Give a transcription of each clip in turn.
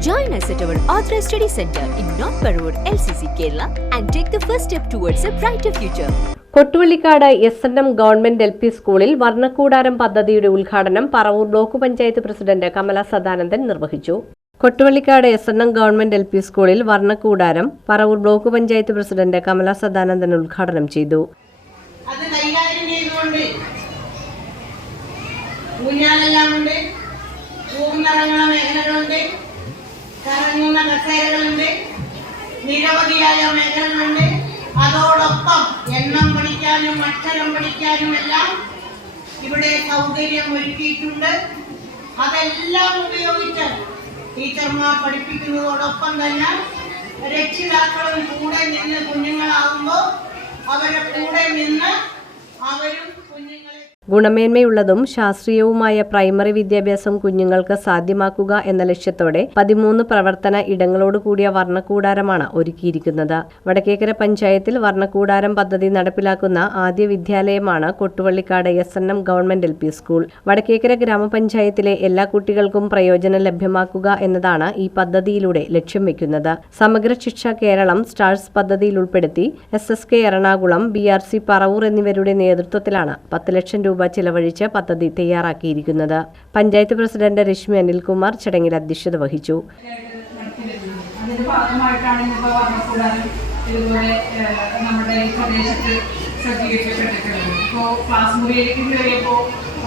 Join us at our Authorized Study Center in North Parur, LCC, Kerala and take the first step towards a brighter future. Kottuvallikkad S N M government L P സ്കൂളിൽ വർണക്കൂടാരം പദ്ധതിയുടെ ഉദ്ഘാടനം Paravur block panchayat president Kamala Sadanandan നിർവഹിച്ചു. Kottuvallikkad S N M government L P സ്കൂളിൽ Varnakkoodaram Paravur block panchayat president Kamala Sadanandan ഉദ്ഘാടനം ചെയ്തു. അത് കൈകാര്യം ചെയ്തുകൊണ്ട് ഊഞ്ഞാലെല്ലാം ഉണ്ട് ഊർന്നിറങ്ങുന്ന മേഖലകളുണ്ട്. കറങ്ങുന്ന കസേരകളുണ്ട്. നിരവധിയായ മേഖലകളുണ്ട്. അതോടൊപ്പം എണ്ണം പഠിക്കാനും അക്ഷരം പഠിക്കാനും എല്ലാം ഇവിടെ സൗകര്യം ഒരുക്കിയിട്ടുണ്ട്. അതെല്ലാം ഉപയോഗിച്ച് ടീച്ചർമാർ പഠിപ്പിക്കുന്നതോടൊപ്പം തന്നെ രക്ഷിതാക്കളും കൂടെ നിന്ന് കുഞ്ഞുങ്ങളാകുമ്പോൾ അവരുടെ കൂടെ നിന്ന് അവരും ഗുണമേന്മയുള്ളതും ശാസ്ത്രീയവുമായ പ്രൈമറി വിദ്യാഭ്യാസം കുഞ്ഞുങ്ങൾക്ക് സാധ്യമാക്കുക എന്ന ലക്ഷ്യത്തോടെ പതിമൂന്ന് പ്രവർത്തന ഇടങ്ങളോട് കൂടിയ വർണക്കൂടാരമാണ് ഒരുക്കിയിരിക്കുന്നത്. വടക്കേക്കര പഞ്ചായത്തിൽ വർണക്കൂടാരം പദ്ധതി നടപ്പിലാക്കുന്ന ആദ്യ വിദ്യാലയമാണ് Kottuvallikkad S N M government L P school. Vadakkekkara ഗ്രാമപഞ്ചായത്തിലെ എല്ലാ കുട്ടികൾക്കും പ്രയോജനം ലഭ്യമാക്കുക എന്നതാണ് ഈ പദ്ധതിയിലൂടെ ലക്ഷ്യം വെക്കുന്നത്. സമഗ്ര ശിക്ഷ കേരളം സ്റ്റാർസ് പദ്ധതിയിൽ ഉൾപ്പെടുത്തി S S K Ernakulam B R C Paravur എന്നിവരുടെ നേതൃത്വത്തിലാണ് പത്ത് ലക്ഷം രൂപ ചിലവഴിച്ച് പദ്ധതി തയ്യാറാക്കിയിരിക്കുന്നത്. പഞ്ചായത്ത് പ്രസിഡന്റ് രശ്മി അനിൽകുമാർ ചടങ്ങിൽ അധ്യക്ഷത വഹിച്ചു. നമ്മുടെ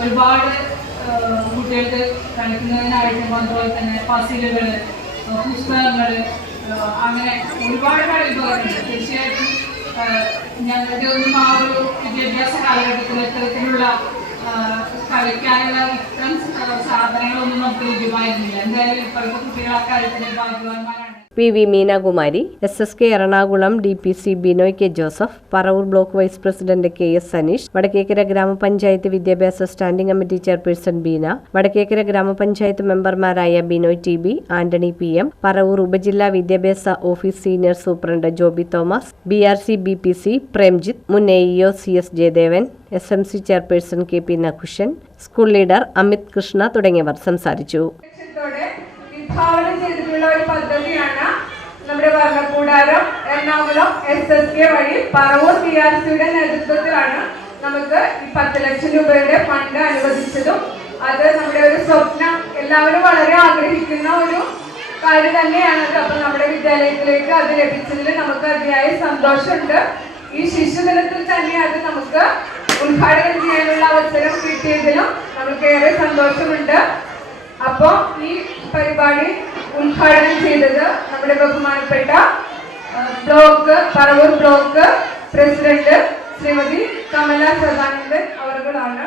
ഒരുപാട് തന്നെ പുസ്തകങ്ങൾ അങ്ങനെ ഒരുപാട് കാര്യങ്ങളുണ്ട് തീർച്ചയായിട്ടും ഞങ്ങളുടെ ഒന്നും ആ ഒരു വിദ്യാഭ്യാസ കാലഘട്ടത്തിലുള്ള കളിക്കാനുള്ള ഇത്തരം സാധനങ്ങളൊന്നും നമുക്ക് ലഭ്യമായിരുന്നില്ല. എന്തായാലും ഇപ്പോഴത്തെ കുട്ടികളൊക്കെ അക്കാര്യത്തിൽ ഭാഗ്യവാന്മാരാണ് P V Meenakumari S S K Ernakulam D P C Binoy K Joseph Paravur block vice president K S Saneesh Vadakkekkara grama panchayat വിദ്യാഭ്യാസ standing committee chairperson Beena Vadakkekkara grama panchayat മെമ്പർമാരായ Binoy T B Antony P M Paravur ഉപജില്ലാ വിദ്യാഭ്യാസ office senior superintendent Joby Thomas B R C B P C Premjith മുൻ A EO C S Jayadevan S M C chairperson K P Nakhushan school leader Amit Krishna തുടങ്ങിയവർ സംസാരിച്ചു. ചെയ്തിട്ടുള്ള ഒരു പദ്ധതിയാണ് നമ്മുടെ വർണക്കൂടാരം എറണാകുളം വഴി പറവൂർ പി ആർ സിയുടെ നേതൃത്വത്തിലാണ് നമുക്ക് ഈ പത്ത് ലക്ഷം രൂപയുടെ ഫണ്ട് അനുവദിച്ചതും. അത് നമ്മുടെ ഒരു സ്വപ്നം എല്ലാവരും വളരെ ആഗ്രഹിക്കുന്ന ഒരു കാര്യം തന്നെയാണ് അപ്പൊ നമ്മുടെ വിദ്യാലയത്തിലേക്ക് അത് ലഭിച്ചതിൽ നമുക്ക് അതിയായ സന്തോഷമുണ്ട്. ഈ ശിശുദിനത്തിൽ തന്നെ അത് നമുക്ക് ഉദ്ഘാടനം ചെയ്യാനുള്ള അവസരം കിട്ടിയതിലും നമുക്ക് ഏറെ സന്തോഷമുണ്ട്. അപ്പോൾ ഈ പരിപാടി ഉദ്ഘാടനം ചെയ്തത് നമ്മുടെ ബഹുമാനപ്പെട്ട block Paravur block president Shrimati Kamala Sadanandan അവറുകളാണ്.